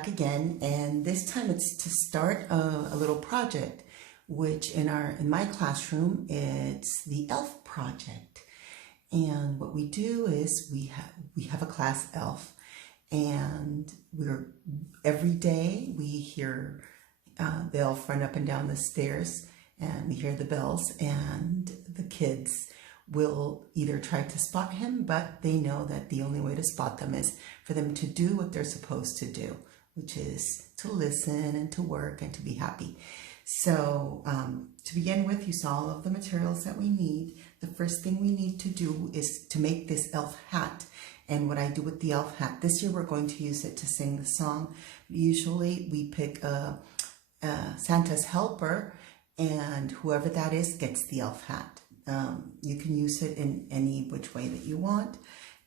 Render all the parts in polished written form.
back again, and this time it's to start a little project, which in my classroom it's the elf project. And what we do is we have a class elf, and every day we hear the elf run up and down the stairs, and we hear the bells, and the kids will either try to spot him, but they know that the only way to spot them is for them to do what they're supposed to do, which is to listen and to work and to be happy. So to begin with, you saw all of the materials that we need. The first thing we need to do is to make this elf hat. And what I do with the elf hat, this year we're going to use it to sing the song. Usually we pick Santa's helper, and whoever that is gets the elf hat. You can use it in any which way that you want,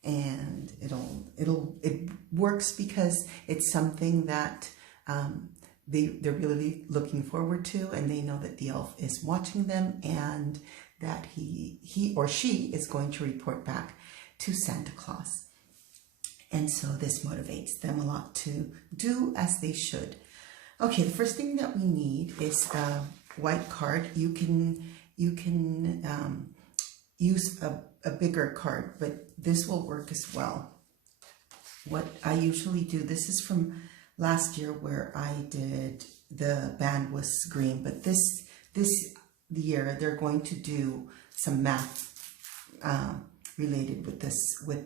and it works because it's something that they're really looking forward to, and they know that the elf is watching them, and that he or she is going to report back to Santa Claus. And so this motivates them a lot to do as they should. Okay, the first thing that we need is a white card. You can use a bigger card, but this will work as well. What I usually do, this is from last year where I did, the band was green, but this year they're going to do some math related with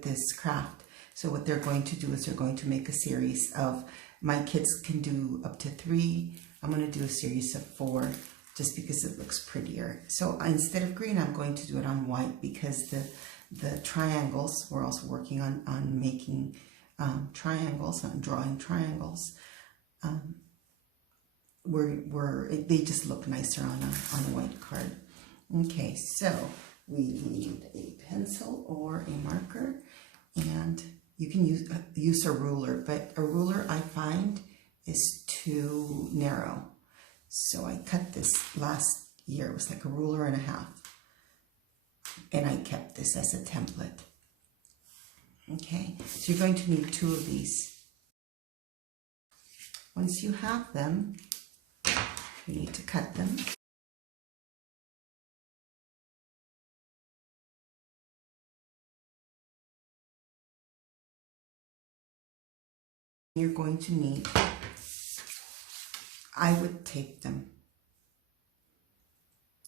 this craft. So what they're going to do is they're going to make a series of, my kids can do up to 3. I'm going to do a series of 4 just because it looks prettier. So instead of green, I'm going to do it on white, because the triangles, we're also working on making triangles, on drawing triangles. They just look nicer on a white card. Okay, so we need a pencil or a marker, and you can use a ruler, but a ruler I find is too narrow. So I cut this last year. It was like a ruler and a half, and I kept this as a template. Okay, so you're going to need 2 of these. Once you have them, you need to cut them. You're going to need, I would tape them.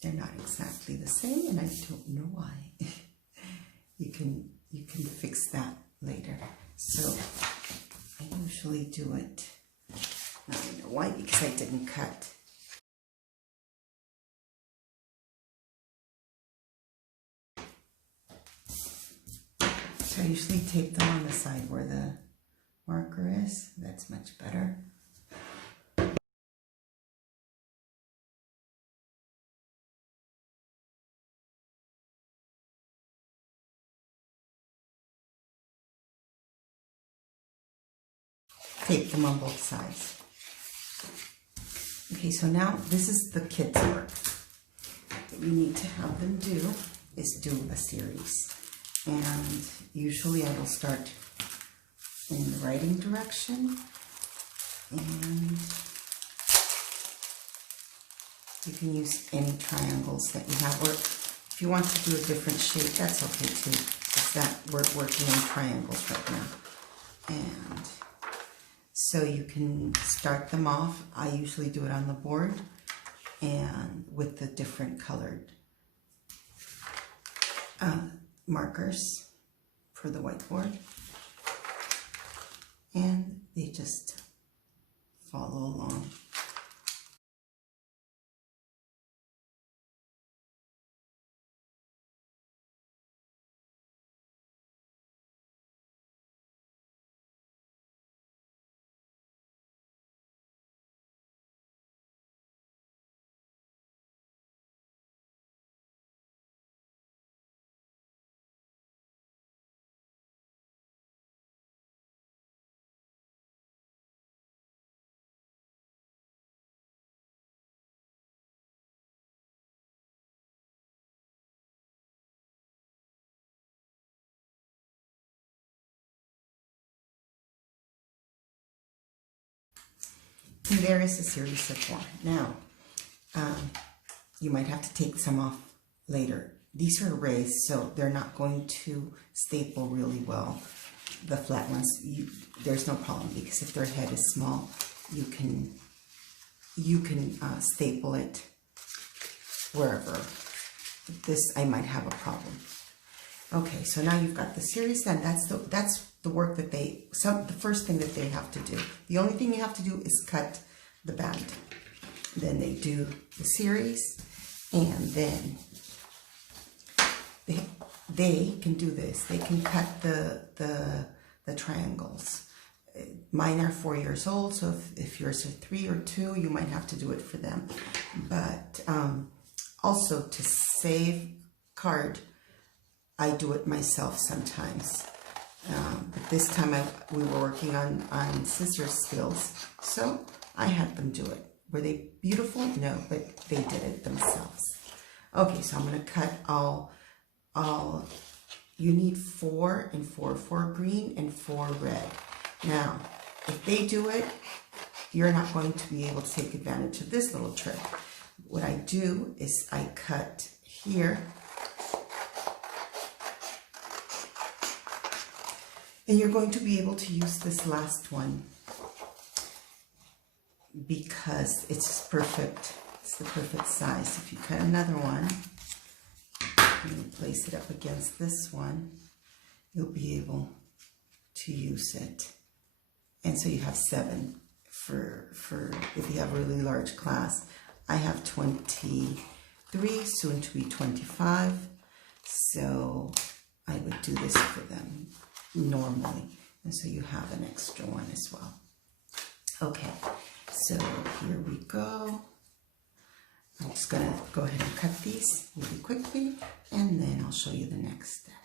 They're not exactly the same, and I don't know why. You can fix that later. So I usually do it, I don't know why, because I didn't cut. So I usually tape them on the side where the marker is. That's much better. Tape them on both sides. Okay, so now this is the kids' work. What you need to have them do is do a series. And usually I will start in the writing direction, and you can use any triangles that you have, or if you want to do a different shape, that's okay too. It's that we're working on triangles right now. And so you can start them off. I usually do it on the board and with the different colored markers for the whiteboard. And they just follow along. there is a series of 4. Now, you might have to take some off later. These are raised, so they're not going to staple really well. The flat ones, there's no problem, because if their head is small, you can staple it wherever. This, I might have a problem. Okay, so now you've got the series, and that's the work that the first thing that they have to do. The only thing you have to do is cut the band. Then they do the series, and then they can do this. They can cut the triangles. Mine are 4 years old, so if yours are 3 or 2, you might have to do it for them. But also, to save card, I do it myself sometimes. But this time we were working on scissors skills, so I had them do it. Were they beautiful? No, but they did it themselves. Okay, so I'm going to cut all, you need 4 and 4, 4 green and 4 red. Now, if they do it, you're not going to be able to take advantage of this little trick. What I do is I cut here, and you're going to be able to use this last one because it's perfect. It's the perfect size. If you cut another one and you place it up against this one, you'll be able to use it. And so you have 7 for if you have a really large class. I have 23, soon to be 25. So I would do this for them normally. And so you have an extra one as well. Okay, so here we go. I'm just going to go ahead and cut these really quickly, and then I'll show you the next step.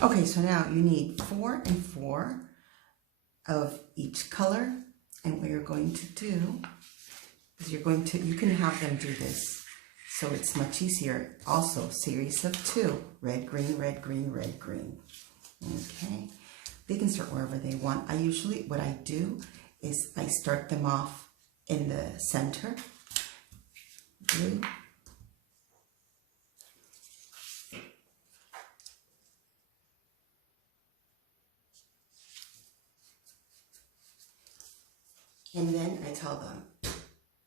Okay, so now you need 4 and 4 of each color, and what you're going to do is you can have them do this, so it's much easier. Also, series of 2, red, green, red, green, red, green. Okay, they can start wherever they want. What I do is I start them off in the center, blue, and then I tell them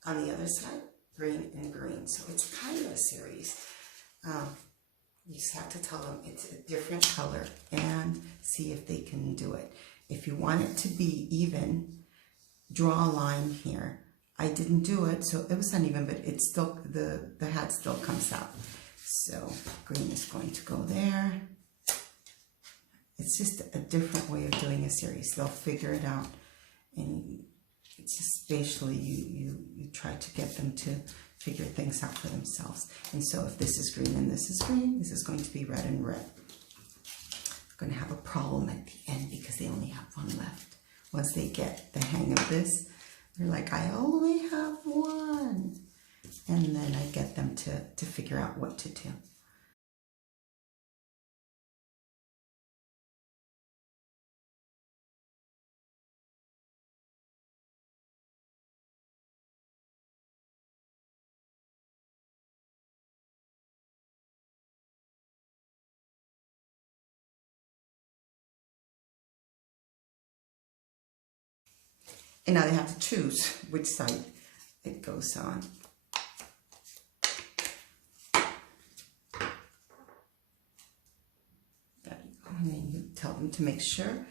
on the other side, green and green. So it's kind of a series. You just have to tell them it's a different color and see if they can do it. If you want it to be even, draw a line here. I didn't do it, so it was uneven, but it's still, the hat still comes out. So green is going to go there. It's just a different way of doing a series. They'll figure it out, and it's just basically you try to get them to figure things out for themselves. And so if this is green and this is green, this is going to be red and red. They're going to have a problem at the end because they only have one left. Once they get the hang of this, they're like, I only have one. And then I get them to figure out what to do. And now they have to choose which side it goes on. tell them to make sure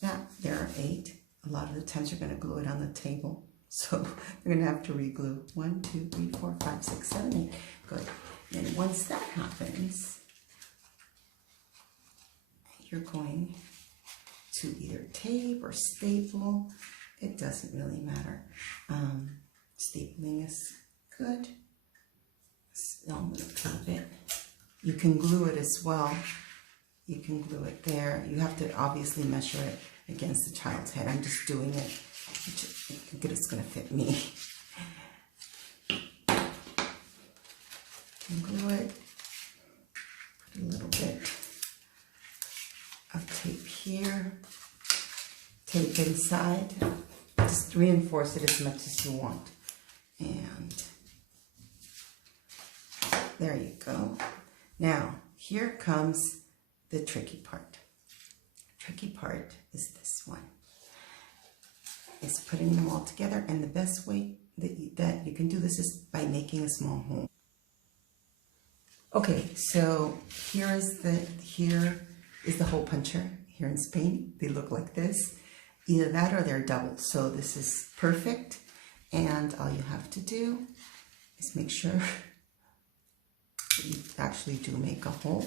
that there are 8. A lot of the times you're going to glue it on the table. So you're going to have to re-glue 1, 2, 3, 4, 5, 6, 7, 8. Good. And once that happens, you're going to either tape or staple. It doesn't really matter. Stapling is good. So I'm going to clip it. You can glue it as well. You can glue it there. You have to obviously measure it against the child's head. I'm just doing it. I think it's going to fit me. And glue it. Put a little bit of tape here. Tape inside. Just reinforce it as much as you want. And there you go. Now, here comes the tricky part. The tricky part is this one. It's putting them all together, and the best way that you can do this is by making a small hole. Okay, so here is the hole puncher. Here in Spain, they look like this. Either that or they're double. So this is perfect, and all you have to do is make sure that you actually do make a hole.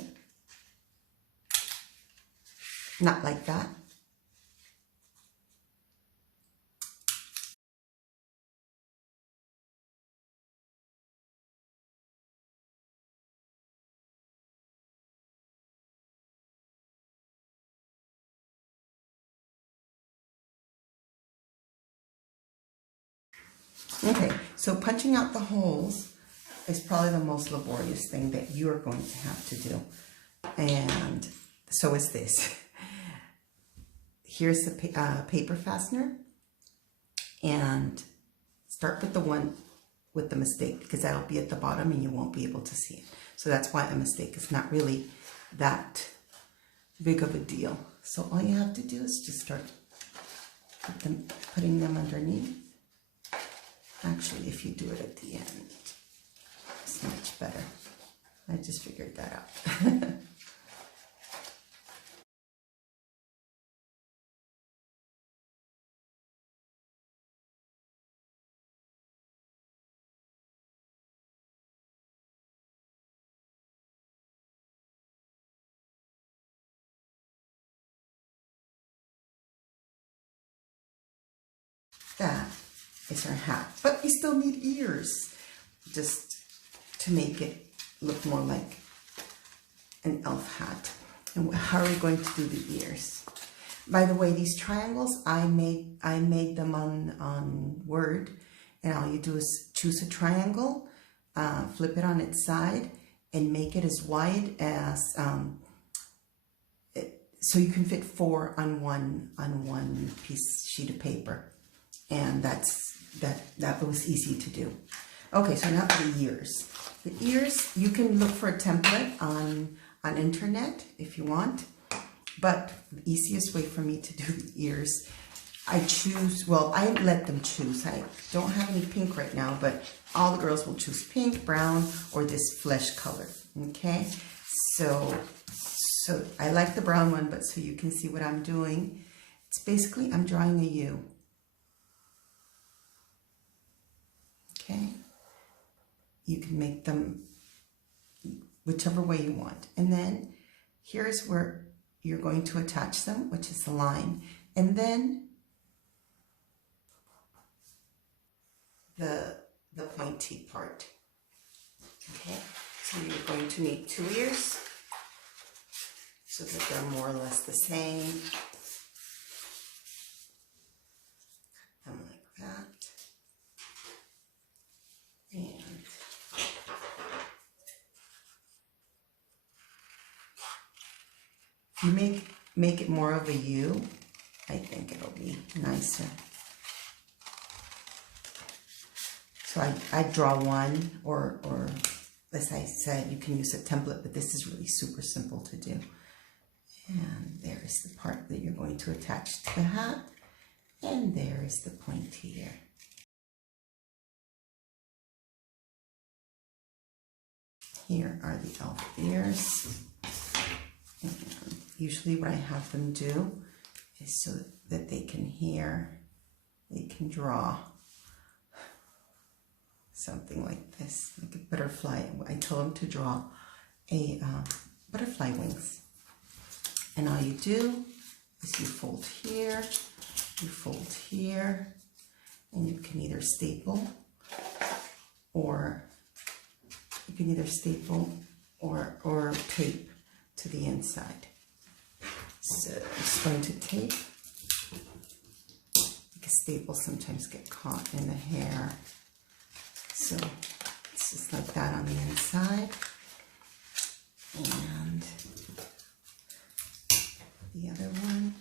Not like that. Okay, so punching out the holes is probably the most laborious thing that you're going to have to do. And so is this. Here's the paper fastener. And start with the one with the mistake, because that'll be at the bottom and you won't be able to see it. So that's why a mistake is not really that big of a deal. So all you have to do is just start putting them underneath. Actually, if you do it at the end, it's much better. I just figured that out. That is our hat, but we still need ears just to make it look more like an elf hat. And how are we going to do the ears? By the way, these triangles, I made them on Word, and all you do is choose a triangle, flip it on its side, and make it as wide as so you can fit 4 on one sheet of paper. And that was easy to do. Okay, so now the ears. The ears, you can look for a template on internet if you want, but the easiest way for me to do the ears, I let them choose. I don't have any pink right now, but all the girls will choose pink, brown, or this flesh color, okay? So I like the brown one, but so you can see what I'm doing. It's basically, I'm drawing a U. Okay, you can make them whichever way you want. And then here's where you're going to attach them, which is the line. And then the pointy part. Okay, so you're going to need 2 ears so that they're more or less the same. Cut them like that. And you make it more of a U, I think it'll be nicer. So I draw one, or as I said, you can use a template, but this is really super simple to do. And there is the part that you're going to attach to the hat, and there is the pointy ear. Here are the elf ears. And usually what I have them do is so that they can draw something like this, like a butterfly. I tell them to draw a butterfly wings. And all you do is you fold here, and you can either staple or tape to the inside. So I'm just going to tape, because staples sometimes get caught in the hair. So it's just like that on the inside. And the other one,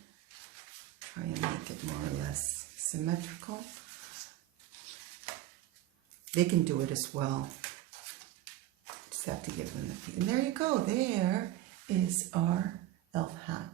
try and make it more or less symmetrical. They can do it as well. Just have to give them the feet. And there you go. There is our elf hat.